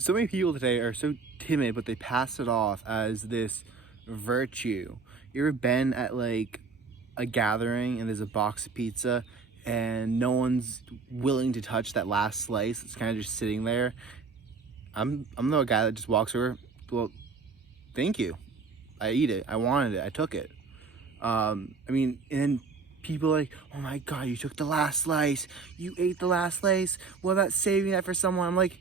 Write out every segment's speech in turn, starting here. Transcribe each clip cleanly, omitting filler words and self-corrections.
So many people today are so timid, but they pass it off as this virtue. You ever been at like a gathering and there's a box of pizza and no one's willing to touch that last slice? It's kind of just sitting there. I'm the guy that just walks over. Well, thank you. I eat it. I wanted it. I took it. I mean, and then people are like, oh my god, you took the last slice. You ate the last slice. What about saving that for someone? I'm like,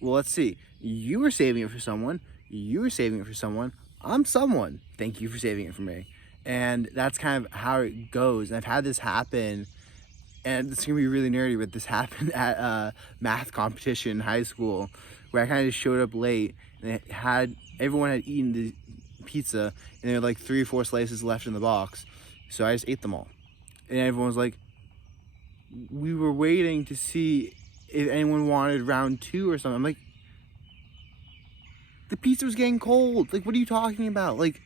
well, let's see. You were saving it for someone. You were saving it for someone. I'm someone. Thank you for saving it for me. And that's kind of how it goes. And I've had this happen, and it's gonna be really nerdy, but this happened at a math competition in high school where I kind of just showed up late and everyone had eaten the pizza and there were like 3 or 4 slices left in the box. So I just ate them all. And everyone was like, we were waiting to see if anyone wanted round 2 or something. I'm like, the pizza was getting cold. Like, what are you talking about? Like,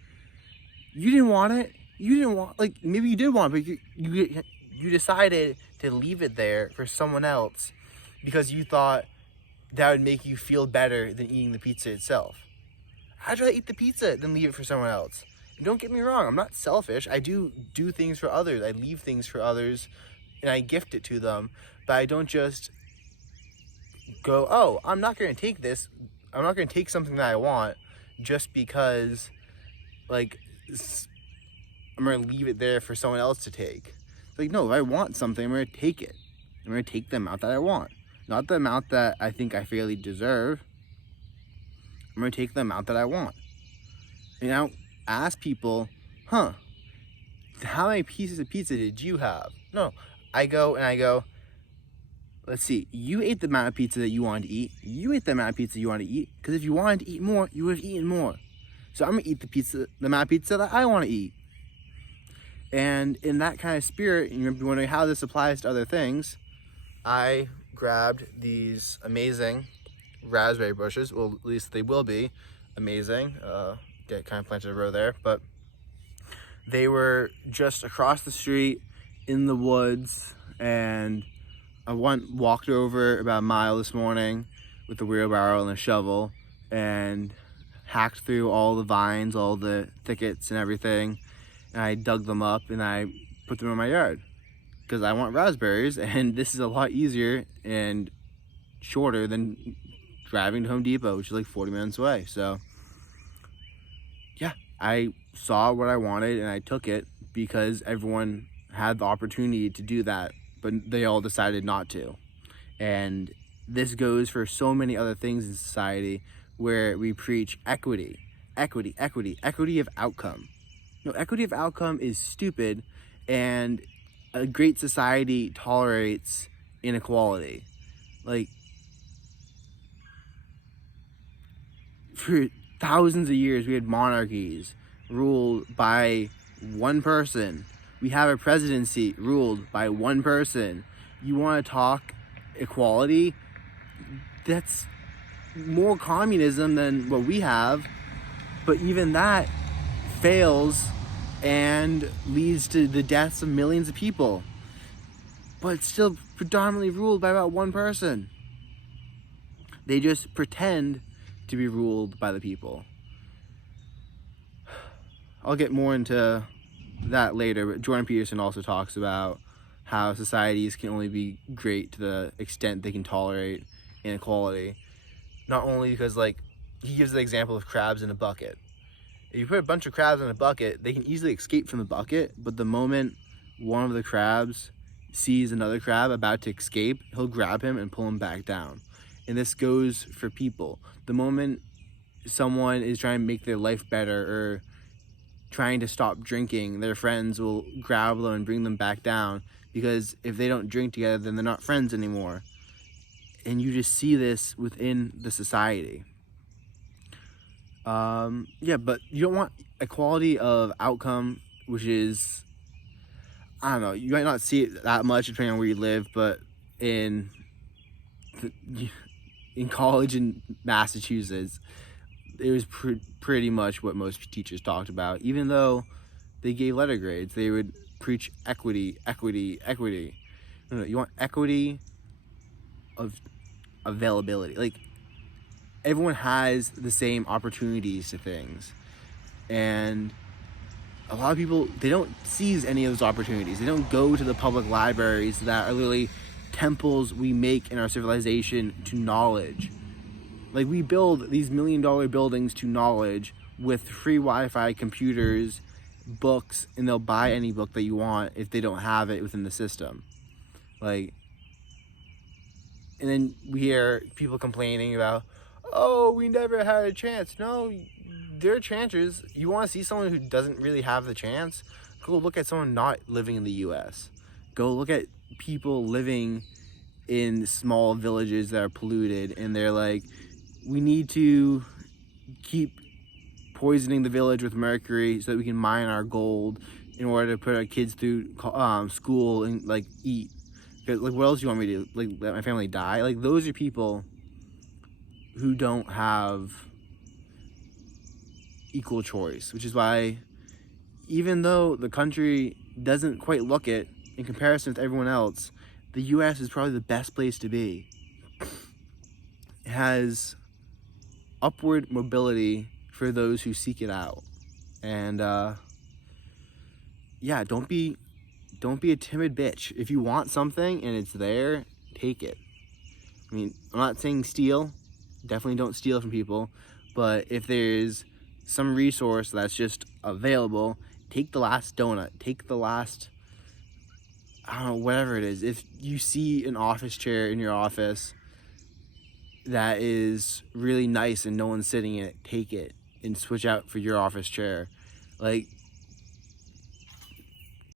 you didn't want it. You didn't want, like, maybe you did want it, but you decided to leave it there for someone else because you thought that would make you feel better than eating the pizza itself. I'd rather eat the pizza than leave it for someone else. And don't get me wrong, I'm not selfish. I do things for others. I leave things for others and I gift it to them. But I don't just go, oh, I'm not going to take this. I'm not going to take something that I want just because, like, I'm going to leave it there for someone else to take. Like, no, if I want something, I'm going to take it. I'm going to take the amount that I want. Not the amount that I think I fairly deserve. I'm going to take the amount that I want. And I don't ask people, how many pieces of pizza did you have? No, I go, let's see, you ate the amount of pizza that you wanted to eat. You ate the amount of pizza you wanted to eat. Because if you wanted to eat more, you would have eaten more. So I'm going to eat the amount of pizza that I want to eat. And in that kind of spirit, and you're wondering how this applies to other things, I grabbed these amazing raspberry bushes. Well, at least they will be amazing. Get kind of planted a row there, but they were just across the street in the woods, and I walked over about a mile this morning with a wheelbarrow and a shovel and hacked through all the vines, all the thickets and everything, and I dug them up and I put them in my yard because I want raspberries, and this is a lot easier and shorter than driving to Home Depot, which is like 40 minutes away. So yeah, I saw what I wanted and I took it because everyone had the opportunity to do that, but they all decided not to. And this goes for so many other things in society where we preach equity of outcome. No, equity of outcome is stupid, and a great society tolerates inequality. Like, for thousands of years, we had monarchies ruled by one person. We have a presidency ruled by one person. You want to talk equality? That's more communism than what we have, but even that fails and leads to the deaths of millions of people. But it's still predominantly ruled by about one person. They just pretend to be ruled by the people. I'll get more into that later, but Jordan Peterson also talks about how societies can only be great to the extent they can tolerate inequality. Not only because, like, he gives the example of crabs in a bucket. If you put a bunch of crabs in a bucket, they can easily escape from the bucket, but the moment one of the crabs sees another crab about to escape, he'll grab him and pull him back down. And this goes for people. The moment someone is trying to make their life better or trying to stop drinking, their friends will grab them and bring them back down, because if they don't drink together, then they're not friends anymore. And you just see this within the society. Yeah, but you don't want equality of outcome, which is, I don't know, you might not see it that much depending on where you live, but in college in Massachusetts, it was pretty much what most teachers talked about. Even though they gave letter grades, they would preach equity. No, you want equity of availability. Like, everyone has the same opportunities to things, and a lot of people, they don't seize any of those opportunities. They don't go to the public libraries that are literally temples we make in our civilization to knowledge. Like, we build these $1 million buildings to knowledge with free Wi-Fi, computers, books, and they'll buy any book that you want if they don't have it within the system. Like, and then we hear people complaining about, oh, we never had a chance. No, there are chances. You want to see someone who doesn't really have the chance? Go look at someone not living in the U.S. Go look at people living in small villages that are polluted, and they're like, we need to keep poisoning the village with mercury so that we can mine our gold in order to put our kids through school and like eat. Because, like, what else do you want me to do? Like, let my family die? Like, those are people who don't have equal choice, which is why, even though the country doesn't quite look it in comparison with everyone else, the U.S. is probably the best place to be. It has upward mobility for those who seek it out. And yeah, don't be a timid bitch. If you want something and it's there, take it. I mean, I'm not saying steal. Definitely don't steal from people. But if there's some resource that's just available, take the last donut. Take the last, I don't know, whatever it is. If you see an office chair in your office that is really nice and no one's sitting in it, take it and switch out for your office chair. Like,